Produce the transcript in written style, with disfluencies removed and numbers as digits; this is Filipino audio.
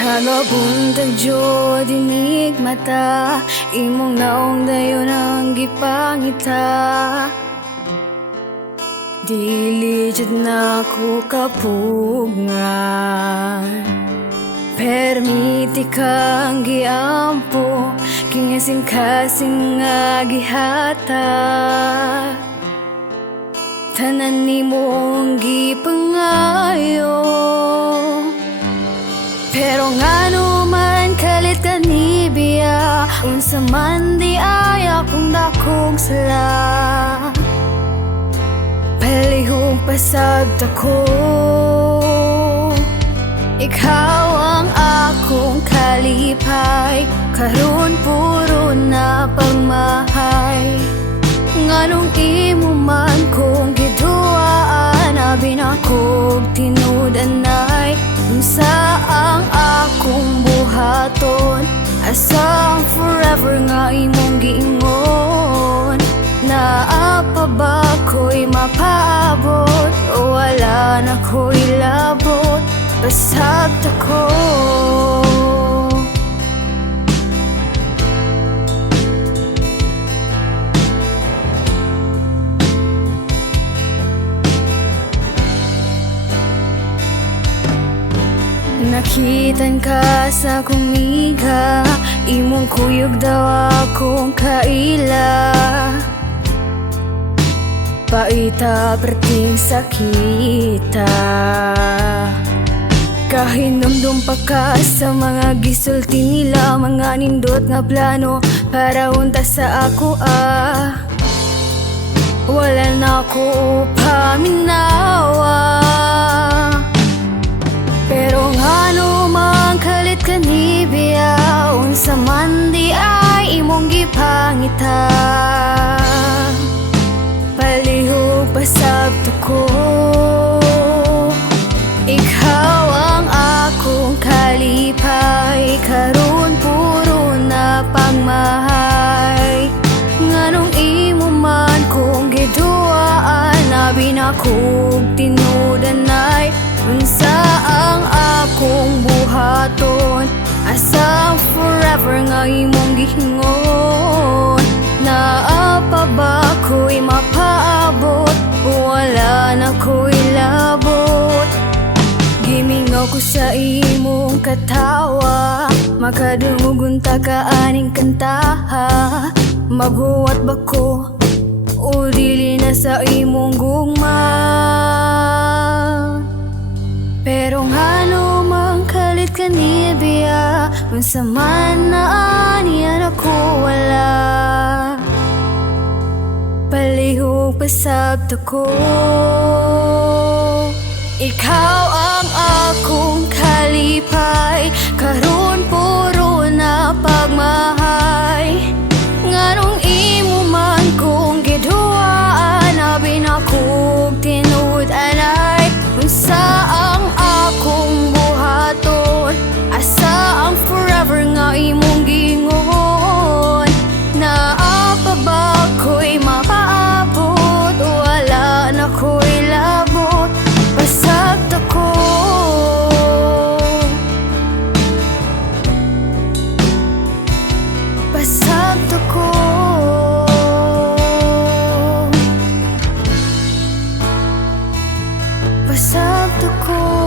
Tagabuntag jo dinig mata, imong naong dayon ang gipangita. Dili jud na ko kapugngan, permiti kang giampo, kingasing-kasing nga gihata. Tanan nimong gipangayo, pero ngano man kalit ka ni biya, unsa man di aya kung dakong sala. Palihog pasagta ko, ikaw ang akong kalipay, karon puro na pagmahay. Nganong imo man kung giduaan, abi na kog tinud-anay. Unsa ang akong buhaton, asa ang forever nga imong giingon. Naa pa ba ko'y mapaabot, o wala na ko'y labot, basagta ko. Nakitan ka sa kumiga, imong kuyog daw akong kaila. Paita perting sakita, kahinumdum pa ka sa mga gisulti nila, mga nindot nga plano para unta sa ako wala na ko paminawa. Pero ngano man kalit ka ni biya, unsa man di ay imong gipangita. Palihog pasabto ko, ikaw ang akong kalipay, karon puro na pagmahay. Nganong imo man kung giduaan, abi na kog tinud-anay. Unsa ang akong buhaton, asa forever nga imong gihingon. Naa pa ba ko'y mapaabot, wala na ko'y labot. Gimingaw ko sa imong katawa, makadungunta ka aning kantaha. Maghuwat ba ko o dili na sa imong gugma? Pero ngano man kalit ka ni biya, unsa man na aniya ako wala. Palihog pasabto ko, ikaw ang akong kalipay, karon puro na pagmahay. Nganong imo man kung giduaan, abi na kog tinud-anay. Unsa ang akong buhaton, asa ang forever nga imong gingon. Naa pa ba ko'y mapaabot, wala na ko'y labot, basagta ko. Basagta ko. Basagta ko.